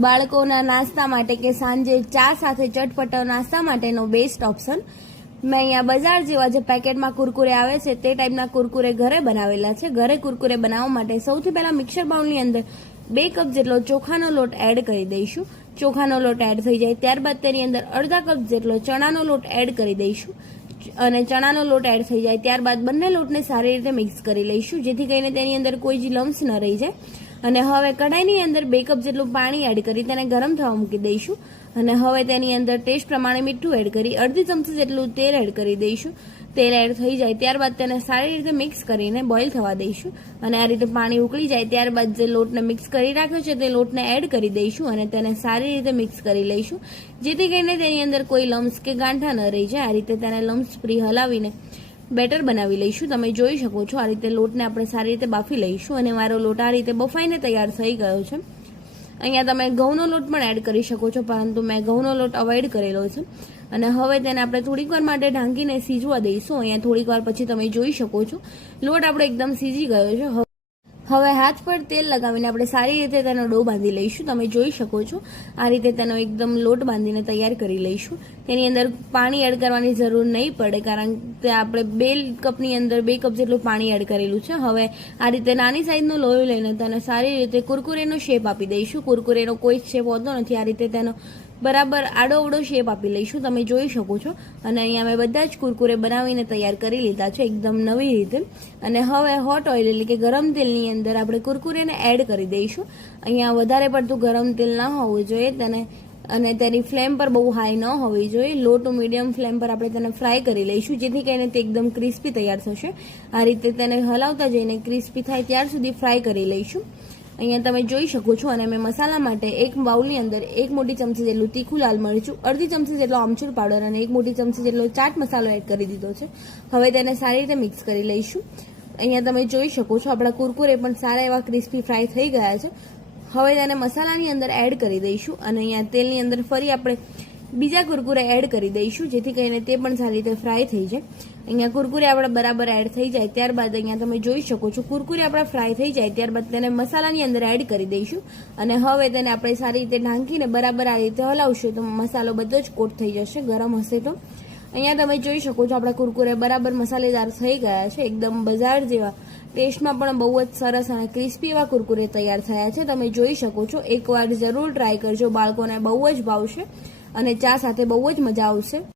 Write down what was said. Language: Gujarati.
બાળકોના નાસ્તા માટે કે સાંજે ચા સાથે ચટપટા નાસ્તા માટેનો બેસ્ટ ઓપ્શન. મેં અહીંયા બજાર જેવા જે પેકેટમાં કુરકુરે આવે છે તે ટાઈપના કુરકુરે ઘરે બનાવેલા છે. ઘરે કુરકુરે બનાવવા માટે સૌથી પહેલાં મિક્સર બાઉલની અંદર 2 કપ જેટલો ચોખાનો લોટ એડ કરી દઈશું. ચોખાનો લોટ એડ થઈ જાય ત્યારબાદ તેની અંદર અડધા કપ જેટલો ચણાનો લોટ એડ કરી દઈશું અને ચણાનો લોટ એડ થઈ જાય ત્યારબાદ બંને લોટને સારી રીતે મિક્સ કરી લઈશું જેથી કરીને તેની અંદર કોઈ જ લમ્સ ન રહી જાય. અને હવે કઢાઈની અંદર 2 કપ જેટલું પાણી એડ કરી તેને ગરમ થવા મૂકી દઈશું અને હવે તેની અંદર ટેસ્ટ પ્રમાણે મીઠું એડ કરી અડધી ચમચી જેટલું તેલ એડ કરી દઈશું. તેલ એડ થઈ જાય ત્યારબાદ તેને સારી રીતે મિક્સ કરીને બોઇલ થવા દઈશું અને આ રીતે પાણી ઉકળી જાય ત્યારબાદ જે લોટને મિક્સ કરી રાખ્યો છે તે લોટને એડ કરી દઈશું અને તેને સારી રીતે મિક્સ કરી લઈશું જેથી કરીને તેની અંદર કોઈ લમ્સ કે ગાંઠા ન રહી જાય. આ રીતે તેને લમ્સ ફ્રી હલાવીને બેટર બનાવી લઈશું. તમે જોઈ શકો છો આ રીતે લોટને આપણે સારી રીતે બાફી લઈશું અને મારો લોટ આ રીતે બફાઈને તૈયાર થઈ ગયો છે. અહીંયા તમે ઘઉંનો લોટ પણ એડ કરી શકો છો પરંતુ મેં ઘઉંનો લોટ અવોઇડ કરેલો છે અને હવે તેને આપણે થોડીક વાર માટે ઢાંકીને સીજવા દઈશું. અહીંયા થોડીક વાર પછી તમે જોઈ શકો છો લોટ આપણો એકદમ સીજી ગયો છે. હવે હાથ પર તેલ લગાવીને આપણે સારી રીતે તેનો ડો બાંધી લઈશું. તમે જોઈ શકો છો આ રીતે તેનો એકદમ લોટ બાંધીને તૈયાર કરી લઈશું. તેની અંદર પાણી એડ કરવાની જરૂર નહીં પડે કારણ કે આપણે 2 કપની અંદર 2 કપ જેટલું પાણી એડ કરેલું છે. હવે આ રીતે નાની સાઈઝનો લોયો લઈને તેને સારી રીતે કુરકુરેનો શેપ આપી દઈશું. કુરકુરેનો કોઈ શેપ હોતો નથી. આ રીતે તેનો બરાબર આડો અવડો શેપ આપી લઈશું. તમે જોઈ શકો છો અને અહીંયા મેં બધા જ કુરકુરે બનાવીને તૈયાર કરી લીધા છે એકદમ નવી રીતે. અને હવે હોટ ઓઇલ એટલે કે ગરમ તેલની અંદર આપણે કુરકુરેને એડ કરી દઈશું. અહીંયા વધારે પડતું ગરમ તેલ ના હોવું જોઈએ તેને અને તેની ફ્લેમ પર બહુ હાઈ ન હોવી જોઈએ. લો ટુ મીડિયમ ફ્લેમ પર આપણે તેને ફ્રાય કરી લઈશું જેથી કરીને તે એકદમ ક્રિસ્પી તૈયાર થશે. આ રીતે તેને હલાવતા જઈને ક્રિસ્પી થાય ત્યાર સુધી ફ્રાય કરી લઈશું. અહીંયા તમે જોઈ શકો છો અને મેં મસાલા માટે એક બાઉલની અંદર 1 મોટી ચમચી જેટલું તીખું લાલ મરચું, અડધી ચમચી જેટલો આમચૂર પાવડર અને 1 મોટી ચમચી જેટલો ચાટ મસાલો એડ કરી દીધો છે. હવે તેને સારી રીતે મિક્સ કરી લઈશું. અહીંયા તમે જોઈ શકો છો આપણા કુરકુરે પણ સારા એવા ક્રિસ્પી ફ્રાય થઈ ગયા છે. હવે તેને મસાલાની અંદર એડ કરી દઈશું અને અહીંયા તેલની અંદર ફરી આપણે બીજા કુરકુરે એડ કરી દઈશું જેથી કરીને તે પણ સારી રીતે ફ્રાય થઈ જાય. અહીંયા કુરકુરે આપણા બરાબર એડ થઈ જાય ત્યારબાદ અહીંયા તમે જોઈ શકો છો કુરકુરે આપણા ફ્રાય થઈ જાય ત્યારબાદ તેને મસાલાની અંદર એડ કરી દઈશું અને હવે તેને આપણે સારી રીતે ઢાંકીને બરાબર આ રીતે હલાવશું તો મસાલો બધો જ કોટ થઈ જશે ગરમ હશે તો. અહીંયા તમે જોઈ શકો છો આપણા કુરકુરે બરાબર મસાલેદાર થઈ ગયા છે એકદમ બજાર જેવા. ટેસ્ટમાં પણ બહુ જ સરસ અને ક્રિસ્પી એવા કુરકુરે તૈયાર થયા છે. તમે જોઈ શકો છો એકવાર જરૂર ટ્રાય કરજો. બાળકોને બહુ જ ભાવશે અને ચા સાથે બહુ જ મજા આવશે.